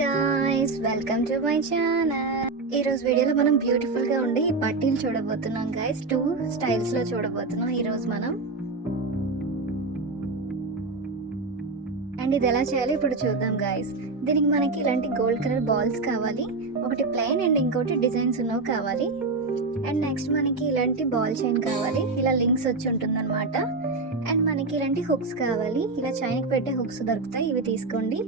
Guys, welcome to my channel. ఈ రోజు వీడియోలో మనం బ్యూటిఫుల్ గా ఉండి పట్టీలు చూడబోతున్నాం గాయ్స్. 2 స్టైల్స్ లో చూడబోతున్నాం ఈ రోజు మనం. అండ్ ఇది ఎలా చేయాలి ఇప్పుడు చూద్దాం గాయ్స్. దీనికి మనకి ఇలాంటి గోల్డ్ కలర్ బాల్స్ కావాలి, ఒకటి ప్లెయిన్ అండ్ ఇంకోటి డిజైన్స్ ఉన్నవి కావాలి. అండ్ నెక్స్ట్ మనకి ఇలాంటి బాల్ చైన్ కావాలి, ఇలా లింక్స్ వచ్చి ఉంటుందన్నమాట. అండ్ మనకి ఇలాంటి హుక్స్ కావాలి, ఇలా చైన్కి పెట్టే హుక్స్ దొరుకుతాయి, ఇవి తీసుకోండి.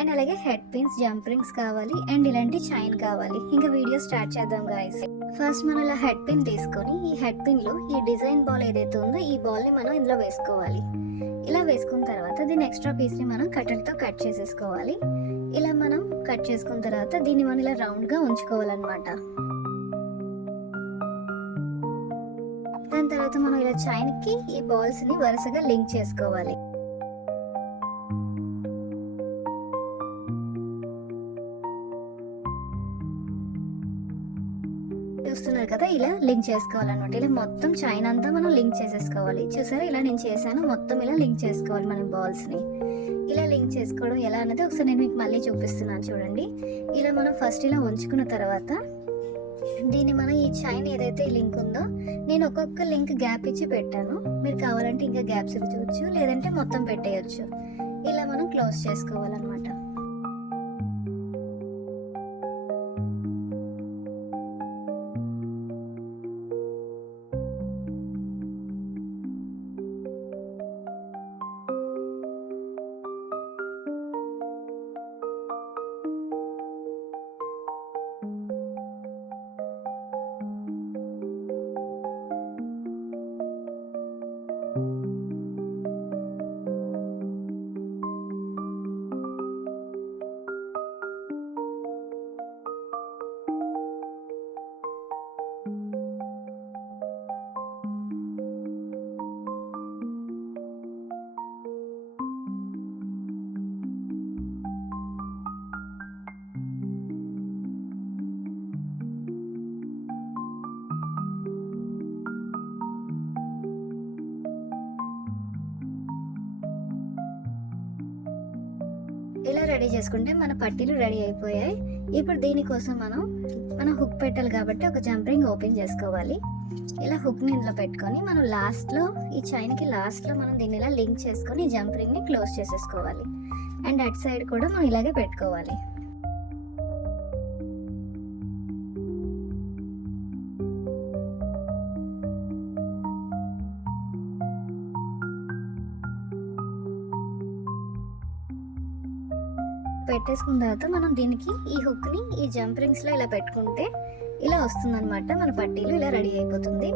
అండ్ అలాగే హెడ్ పిన్స్, జంప్ రింగ్స్ కావాలి అండ్ ఇలాంటి చైన్ కావాలి. ఇంకా వీడియో స్టార్ట్ చేద్దాం గాయస్. ఫస్ట్ మనం ఇలా హెడ్ పిన్ తీసుకొని ఈ హెడ్ పిన్ లో ఈ డిజైన్ బాల్ ఏదైతే ఉందో ఈ బాల్ ని మనం ఇందులో వేసుకోవాలి. ఇలా వేసుకున్న తర్వాత దీని ఎక్స్ట్రా పీస్ ని మనం కట్టర్తో కట్ చేసేసుకోవాలి. ఇలా మనం కట్ చేసుకున్న తర్వాత దీన్ని మనం ఇలా రౌండ్ గా ఉంచుకోవాలన్నమాట. దాని తర్వాత మనం ఇలా చైన్ కి ఈ బాల్స్ ని వరుసగా లింక్ చేసుకోవాలి. చూస్తున్నారు కదా, ఇలా లింక్ చేసుకోవాలన్నమాట. ఇలా మొత్తం చైన్ అంతా మనం లింక్ చేసేసుకోవాలి. చూసారా, ఇలా నేను చేశాను, మొత్తం ఇలా లింక్ చేసుకోవాలి మనం బాల్స్ ని. ఇలా లింక్ చేసుకోవడం ఎలా అన్నది ఒకసారి నేను మీకు మళ్ళీ చూపిస్తున్నాను చూడండి. ఇలా మనం ఫస్ట్ ఇలా ఉంచుకున్న తర్వాత దీన్ని మనం ఈ చైన్ ఏదైతే లింక్ ఉందో నేను ఒక్కొక్క లింక్ గ్యాప్ ఇచ్చి పెట్టాను. మీరు కావాలంటే ఇంకా గ్యాప్స్ ఇవ్వచ్చు, లేదంటే మొత్తం పెట్టేయచ్చు. ఇలా మనం క్లోజ్ చేసుకోవాలన్నమాట. ఇలా రెడీ చేసుకుంటే మన పట్టీలు రెడీ అయిపోయాయి. ఇప్పుడు దీనికోసం మనం హుక్ పెట్టాలి కాబట్టి ఒక జంప్ రింగ్ ఓపెన్ చేసుకోవాలి. ఇలా హుక్ ని ఇందులో పెట్టుకొని మనం లాస్ట్ లో ఈ చైన్ కి లాస్ట్ లో మనం దీన్ని ఇలా లింక్ చేసుకొని ఈ జంప్ రింగ్ ని క్లోజ్ చేసేసుకోవాలి. అండ్ అటు సైడ్ కూడా మనం ఇలాగే పెట్టుకోవాలి. పెట్టేసుకున్న తర్వాత మనం దీనికి ఈ హుక్ ని ఈ జంప్ రింగ్స్ లో ఇలా పెట్టుకుంటే ఇలా వస్తుందన్నమాట. మన పట్టీలు ఇలా రెడీ అయిపోతుంది.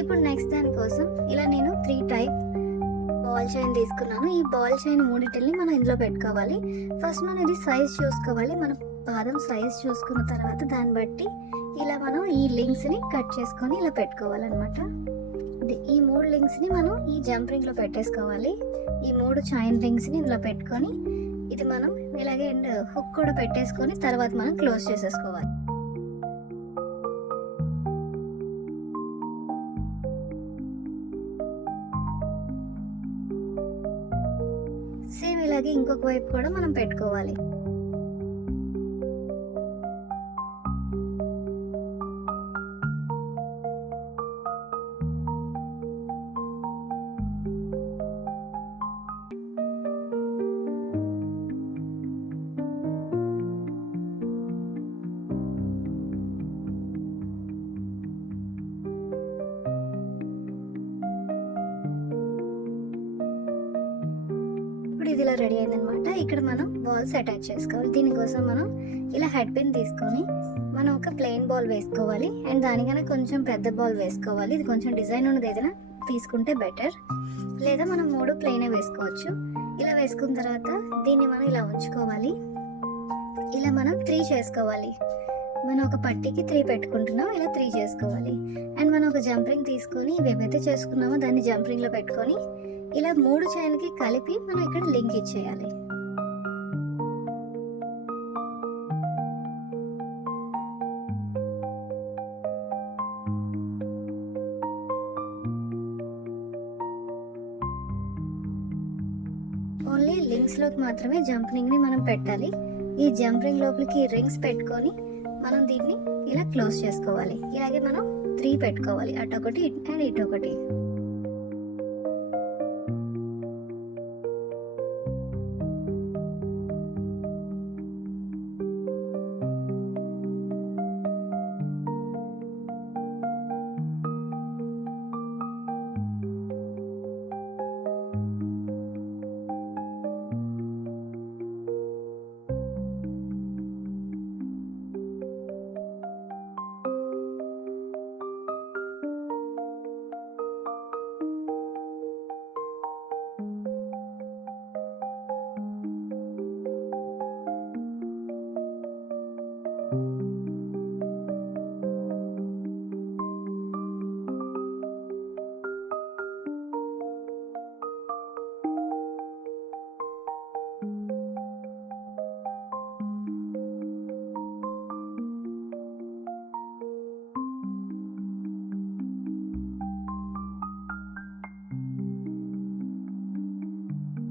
ఇప్పుడు నెక్స్ట్ దానికోసం ఇలా నేను 3 టైప్ బాల్ చైన్ తీసుకున్నాను. ఈ బాల్ చైన్ మూడిటిని మనం ఇందులో పెట్టుకోవాలి. ఫస్ట్ మనం ఇది సైజ్ చూసుకోవాలి. మన పాదం సైజ్ చూసుకున్న తర్వాత దాన్ని బట్టి ఇలా మనం ఈ లింక్స్ ని కట్ చేసుకొని ఇలా పెట్టుకోవాలన్నమాట. ఈ 3 లింక్స్ ని మనం ఈ జంప్ రింగ్ లో పెట్టేసుకోవాలి. ఈ 3 చైన్ రింగ్స్ ని ఇందులో పెట్టుకొని ఇది మనం ఇలాగే హుక్ కూడా పెట్టేసుకొని తర్వాత మనం క్లోజ్ చేసేసుకోవాలి. సేమ్ ఇలాగే ఇంకొక వైపు కూడా మనం పెట్టుకోవాలి. ఇది ఇలా రెడీ అయిందనమాట. ఇక్కడ మనం బాల్స్ అటాచ్ చేసుకోవాలి. దీనికోసం మనం ఇలా హెడ్ పిన్ తీసుకొని మనం ఒక ప్లెయిన్ బాల్ వేసుకోవాలి. అండ్ దానికన్నా కొంచెం పెద్ద బాల్ వేసుకోవాలి. ఇది కొంచెం డిజైన్ ఉన్నది ఏదైనా తీసుకుంటే బెటర్, లేదా మనం 3 ప్లెయినే వేసుకోవచ్చు. ఇలా వేసుకున్న తర్వాత దీన్ని మనం ఇలా ఉంచుకోవాలి. ఇలా మనం 3 చేసుకోవాలి. మనం ఒక పట్టీకి 3 పెట్టుకుంటున్నాం, ఇలా 3 చేసుకోవాలి. అండ్ మనం ఒక జంప్ రింగ్ తీసుకొని ఏవైతే చేసుకున్నామో దాన్ని జంప్ రింగ్ లో పెట్టుకొని ఇలా 3 చైన్కి కలిపి మనం ఇక్కడ లింక్ ఇచ్చేయాలి. ఓన్లీ లింక్స్ లోకి మాత్రమే జంపింగ్ ని మనం పెట్టాలి. ఈ జంప్ రింగ్ లోపలికి రింగ్స్ పెట్టుకొని మనం దీన్ని ఇలా క్లోజ్ చేసుకోవాలి. ఇలాగే మనం 3 పెట్టుకోవాలి, అటొకటి అండ్ ఇటొకటి.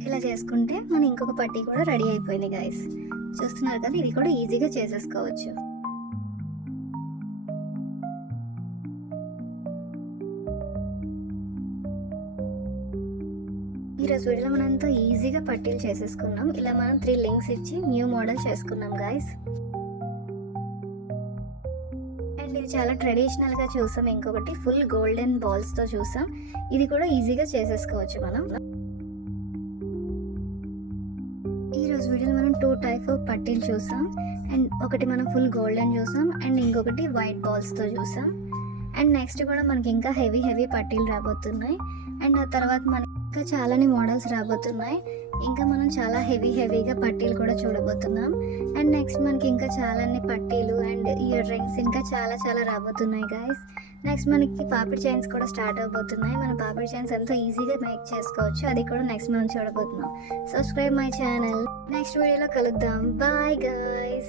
ఇలా చేసుకుంటే మన ఇంకొక పట్టీ కూడా రెడీ అయిపోయింది గైస్. చూస్తున్నారు కదా, ఇది కూడా ఈజీగా చేసేసుకోవచ్చు. ఈరోజు వీడియోలో మనం ఎంతో ఈజీగా పట్టీలు చేసేసుకున్నాం. ఇలా మనం 3 లింక్స్ ఇచ్చి న్యూ మోడల్ చేసుకున్నాం గైస్. అండ్ ఇది చాలా ట్రెడిషనల్గా చూసాం. ఇంకొకటి ఫుల్ గోల్డెన్ బాల్స్తో చూసాం. ఇది కూడా ఈజీగా చేసేసుకోవచ్చు మనం. ఈరోజు వీడియోలో మనం 2 టైప్ ఆఫ్ పట్టీలు చూసాం. అండ్ ఒకటి మనం ఫుల్ గోల్డెన్ చూసాం అండ్ ఇంకొకటి వైట్ బాల్స్తో చూసాం. అండ్ నెక్స్ట్ కూడా మనకి ఇంకా హెవీ పట్టీలు రాబోతున్నాయి. అండ్ ఆ తర్వాత మనకి ఇంకా చాలానే మోడల్స్ రాబోతున్నాయి. ఇంకా మనం చాలా హెవీగా పట్టీలు కూడా చూడబోతున్నాం. అండ్ నెక్స్ట్ మనకి ఇంకా చాలానే పట్టీలు అండ్ ఇయర్ రింగ్స్ ఇంకా చాలా రాబోతున్నాయి గైస్. నెక్స్ట్ మనకి పాపిడి చైన్స్ కూడా స్టార్ట్ అవబోతున్నాయి. మన పాపిడి చైన్స్ ఎంతో ఈజీగా మేక్ చేసుకోవచ్చు. అది కూడా నెక్స్ట్ మనం చూడబోతున్నాం. Subscribe my channel. నెక్స్ట్ వీడియోలో కలుద్దాం. Bye guys.